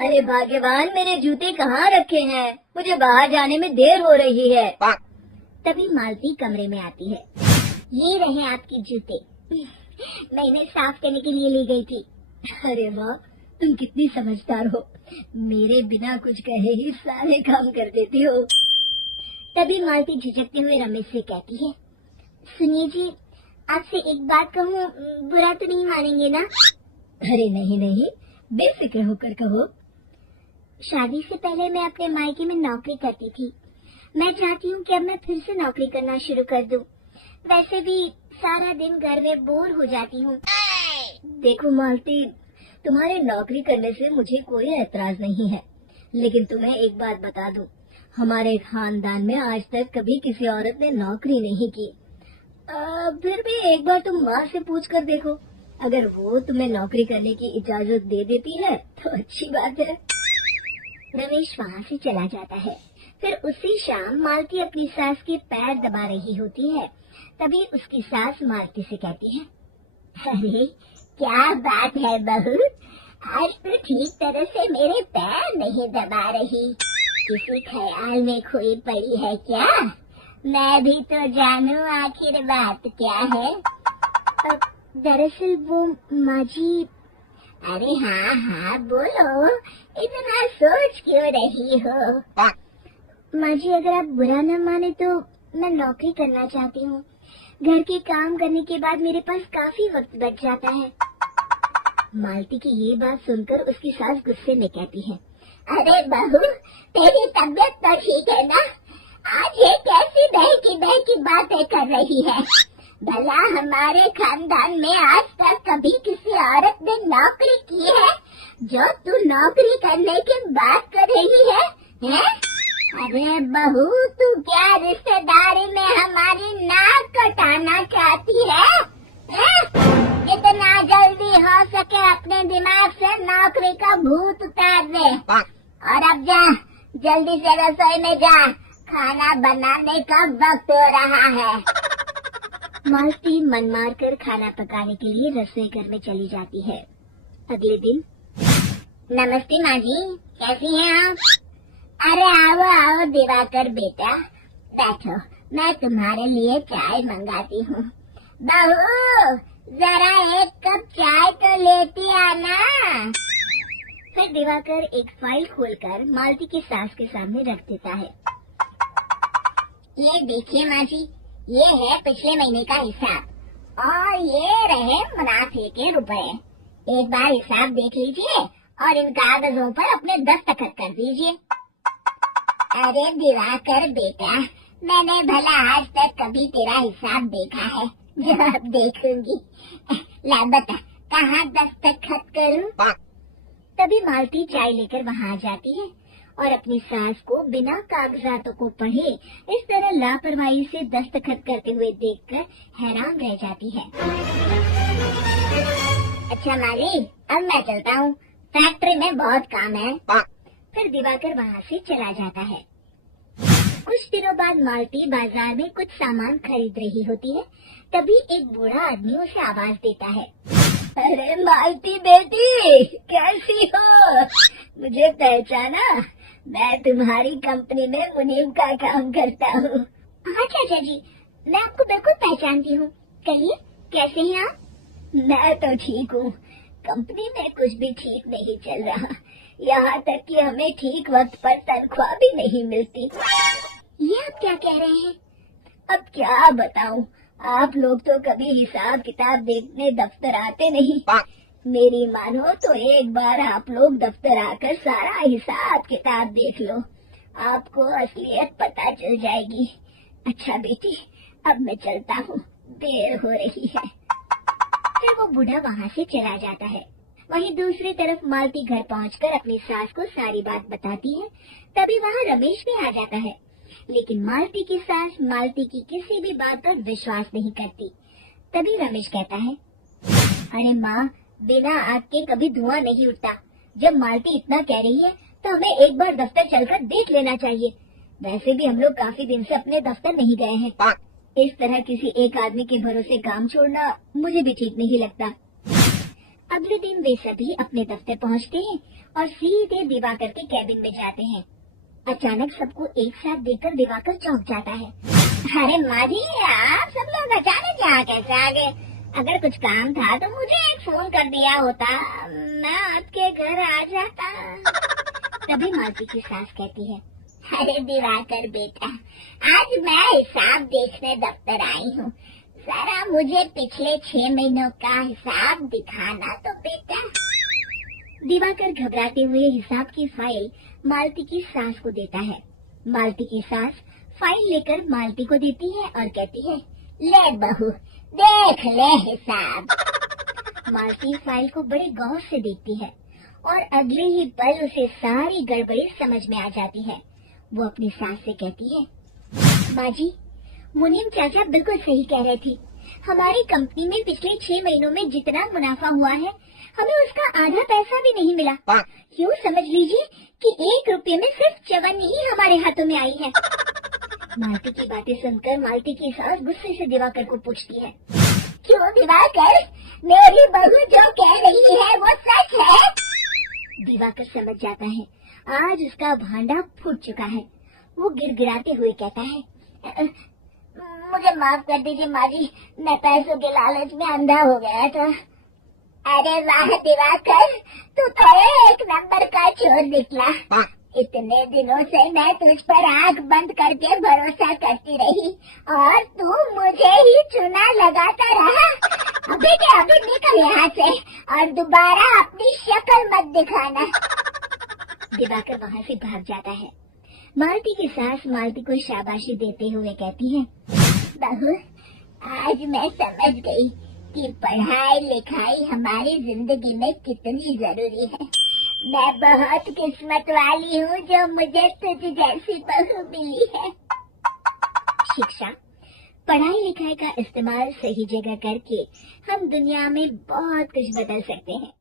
अरे भाग्यवान, मेरे जूते कहाँ रखे हैं? मुझे बाहर जाने में देर हो रही है। तभी मालती कमरे में आती है। ये रहे आपके जूते। मैं इन्हें साफ करने के लिए ले गई थी। अरे वाह, तुम कितनी समझदार हो। मेरे बिना कुछ कहे ही सारे काम कर देती हो। तभी मालती झिझकते हुए रमेश से कहती है, सुनिए जी, आपसे एक बात कहूँ, बुरा तो नहीं मानेंगे ना? अरे नहीं नहीं, बेफिक्र होकर कहो। शादी से पहले मैं अपने मायके में नौकरी करती थी। मैं चाहती हूँ कि अब मैं फिर से नौकरी करना शुरू कर दूँ। वैसे भी सारा दिन घर में बोर हो जाती हूँ। देखो मालती, तुम्हारे नौकरी करने से मुझे कोई ऐतराज नहीं है, लेकिन तुम्हें एक बात बता दूं, हमारे खानदान में आज तक कभी किसी औरत ने नौकरी नहीं की। फिर भी एक बार तुम माँ से पूछ कर देखो, अगर वो तुम्हें नौकरी करने की इजाजत दे देती है तो अच्छी बात है। रमेश वहाँ से चला जाता है। फिर उसी शाम मालती अपनी सास के पैर दबा रही होती है। तभी उसकी सास मालती से कहती है, अरे क्या बात है बहू, आज तो ठीक तरह से मेरे पैर नहीं दबा रही। किसी ख्याल में खोई पड़ी है क्या? मैं भी तो जानूं आखिर बात क्या है। दरअसल वो माँ जी। अरे हाँ हाँ बोलो, इतना सोच क्यों रही हो? माँ जी, अगर आप बुरा न माने तो मैं नौकरी करना चाहती हूँ। घर के काम करने के बाद मेरे पास काफी वक्त बच जाता है। मालती की ये बात सुनकर उसकी सास गुस्से में कहती है, अरे बहू, तेरी तबीयत तो ठीक है ना? आज ये कैसी बहकी बातें कर रही है? भला हमारे खानदान में आज तक कभी किसी औरत ने नौकरी की है जो तू नौकरी करने की बात कर रही है? अरे बहू, तू क्या रिश्तेदारी में हमारी नाक कटाना चाहती है? जितना जल्दी हो सके अपने दिमाग से नौकरी का भूत उतार दे। और अब जा, जल्दी से रसोई में जा, खाना बनाने का वक्त हो रहा है। मालती मन मार कर खाना पकाने के लिए रसोई घर में चली जाती है। अगले दिन। नमस्ते माँ जी, कैसी हैं आप? अरे आओ आओ दिवाकर बेटा, बैठो, मैं तुम्हारे लिए चाय मंगाती हूँ। बहू, जरा एक कप चाय तो लेती आना। फिर दिवाकर एक फाइल खोलकर मालती की सास के सामने रख देता है। ये देखिए माँ जी, ये है पिछले महीने का हिसाब और ये रहे मुनाफे के रुपए। एक बार हिसाब देख लीजिए और इन कागजों पर अपने दस्तखत कर दीजिए। अरे दिवाकर बेटा, मैंने भला आज तक कभी तेरा हिसाब देखा है जो अब देखूंगी? ला बता, कहाँ दस्तखत करूं? तभी मालती चाय लेकर वहाँ आ जाती है और अपनी सास को बिना कागजातों को पढ़े इस तरह लापरवाही से दस्तखत करते हुए देखकर हैरान रह जाती है। अच्छा माली, अब मैं चलता हूँ, फैक्ट्री में बहुत काम है। फिर दिवाकर वहाँ से चला जाता है। कुछ दिनों बाद मालती बाजार में कुछ सामान खरीद रही होती है। तभी एक बूढ़ा आदमी उसे आवाज देता है, अरे मालती बेटी, कैसी हो? मुझे पहचाना? मैं तुम्हारी कंपनी में मुनीम का काम करता हूँ। हाँ चाचा जी, मैं आपको बिल्कुल पहचानती हूँ। कहिए, कैसे हैं आप? मैं तो ठीक हूँ, कंपनी में कुछ भी ठीक नहीं चल रहा, यहाँ तक कि हमें ठीक वक्त पर तनख्वाह भी नहीं मिलती। ये आप क्या कह रहे हैं? अब क्या बताऊँ, आप लोग तो कभी हिसाब किताब देखने दफ्तर आते नहीं। मेरी मानो तो एक बार आप लोग दफ्तर आकर सारा हिसाब किताब देख लो, आपको असलियत पता चल जाएगी। अच्छा बेटी, अब मैं चलता हूँ, देर हो रही है। फिर वो बूढ़ा वहाँ से चला जाता है। वहीं दूसरी तरफ मालती घर पहुँचकर अपनी सास को सारी बात बताती है। तभी वहाँ रमेश भी आ जाता है, लेकिन मालती की सास मालती की किसी भी बात पर विश्वास नहीं करती। तभी रमेश कहता है, अरे माँ, बिना आग के कभी धुआं नहीं उठता। जब मालती इतना कह रही है तो हमें एक बार दफ्तर चलकर देख लेना चाहिए। वैसे भी हम लोग काफी दिन से अपने दफ्तर नहीं गए हैं। इस तरह किसी एक आदमी के भरोसे काम छोड़ना मुझे भी ठीक नहीं लगता। अगले दिन वे सभी अपने दफ्तर पहुंचते हैं और सीधे दिवाकर के कैबिन में जाते हैं। अचानक सबको एक साथ देखकर दिवाकर चौंक जाता है। अरे माँ जी, आप सब लोग अचानक यहाँ कैसे आ गए? अगर कुछ काम था तो मुझे एक फोन कर दिया होता, मैं आपके घर आ जाता। तभी मालती की सास कहती है, अरे दिवाकर बेटा, आज मैं हिसाब देखने दफ्तर आई हूँ। जरा मुझे पिछले 6 महीनों का हिसाब दिखाना तो बेटा। दिवाकर घबराते हुए हिसाब की फाइल मालती की सास को देता है। मालती की सास फाइल लेकर मालती को देती है और कहती है, ले बहू, देख ले हिसाब। मालती फाइल को बड़े गौर से देखती है और अगले ही पल उसे सारी गड़बड़ी समझ में आ जाती है। वो अपनी सास से कहती है, माँ जी, मुनीम चाचा बिल्कुल सही कह रहे थे। हमारी कंपनी में पिछले 6 महीनों में जितना मुनाफा हुआ है, हमें उसका आधा पैसा भी नहीं मिला। यूँ समझ लीजिए कि 1 रुपये में सिर्फ चवन्नी ही हमारे हाथों में आई है। मालती की बातें सुनकर मालती की सास गुस्से से दिवाकर को पूछती है, क्यों दिवाकर, मेरी बहू जो कह रही है वो सच है? दिवाकर समझ जाता है आज उसका भांडा फूट चुका है। वो गिड़गिड़ाते हुए कहता है, मुझे माफ कर दीजिए माँ जी, मैं पैसों के लालच में अंधा हो गया था। अरे वाह दिवाकर, तू तो एक नंबर का चोर निकला। इतने दिनों से मैं तुझ पर आंख बंद करके भरोसा करती रही और तू मुझे ही चुना लगाता रहा। अभी के अभी निकल यहाँ से और दोबारा अपनी शक्ल मत दिखाना। दिवाकर वहाँ से भाग जाता है। मालती की सास मालती को शाबाशी देते हुए कहती है, बहू, आज मैं समझ गई कि पढ़ाई लिखाई हमारी जिंदगी में कितनी जरूरी है। मैं बहुत किस्मत वाली हूँ जो मुझे तुझ जैसी बहू मिली है। शिक्षा, पढ़ाई लिखाई का इस्तेमाल सही जगह करके हम दुनिया में बहुत कुछ बदल सकते हैं।